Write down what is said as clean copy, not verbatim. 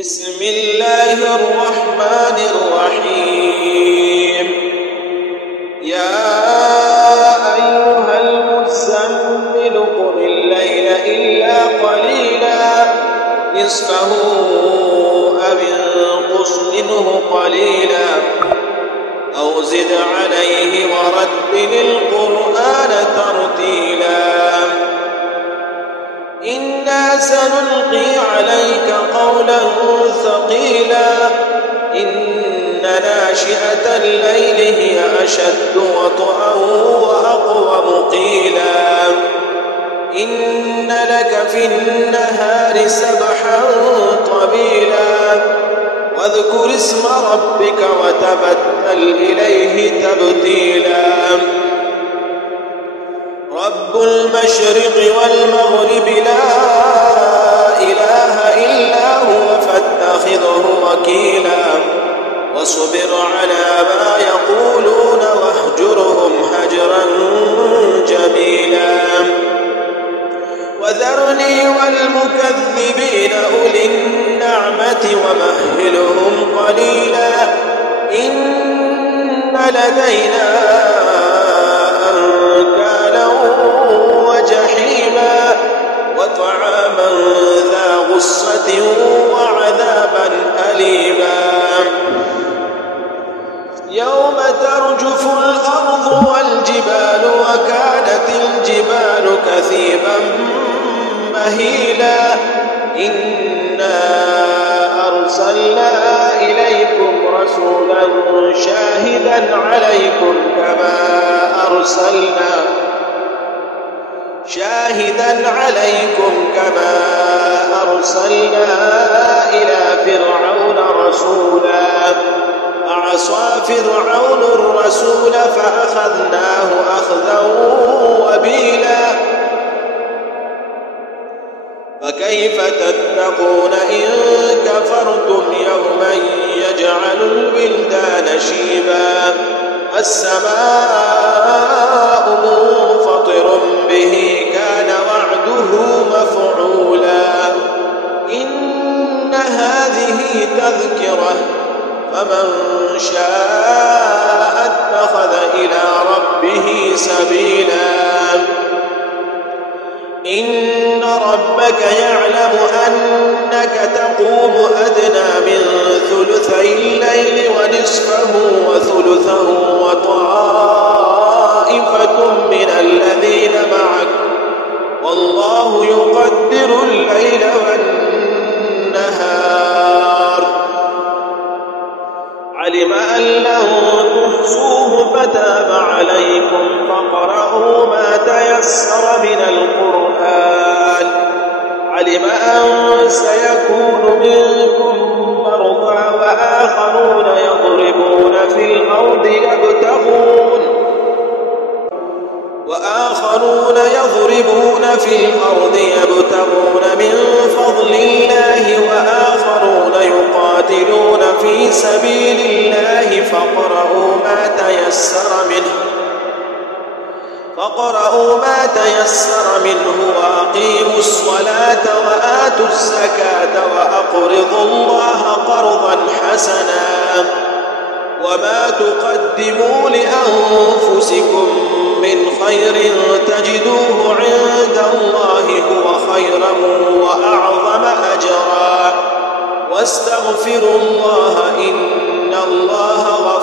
بسم الله الرحمن الرحيم. يا أيها المزمل قم الليل إلا قليلا نصفه أو انقص منه قليلا أو زد عليه ورتل القرآن ترتيلا إنا سنلقي عليك قولا ثقيلا إن ناشئة الليل هي أشد وطئا وأقوم قيلا إن لك في النهار سبحا طويلا واذكر اسم ربك وتبتل إليه تبتيلا رب المشرق والمغرب لا إله إلا هو فاتخذه وكيلا واصبر على ما يقولون واهجرهم هجرا جميلا وذرني والمكذبين أولي النعمة ومهلهم قليلا إن لدينا أنكالا وجحيما وطعاما ذا غصة وعذابا أليما يوم ترجف الأرض والجبال وكانت الجبال كثيبا مهيلا إنا أرسلنا إليكم رسولا شاهدا عليكم كما أرسلنا إلى فرعون رسولا فعصى فرعون الرسول فأخذناه أخذا وبيلا فكيف تتقون إن كفرتم يوما يجعل الولدان شيبا السماء منفطر به كان وعده مفعولا إن هذه تذكرة فمن شاء اتخذ إلى ربه سبيلا إن ربك يعلم أنك تقوم أدنى من ثلثي الليل ونصفه وثلثه وطائفة من الذين معك والله يقدر الليل والنهار علم أن لن تحصوه فتاب عليكم فاقرؤوا ما تيسر من القرآن علم أن سيكون منكم مرضى وآخرون يضربون في الأرض يبتغون من فضل الله وآخرون يقاتلون في سبيل الله فاقرؤوا ما تيسر منه وأقيموا الصلاة وآتوا الزكاة وأقرضوا الله قرضا حسنا وما تقدموا لأنفسكم من خير تجدوه عند الله هو خيرا وأعظم أجرا واستغفروا الله إن الله غفور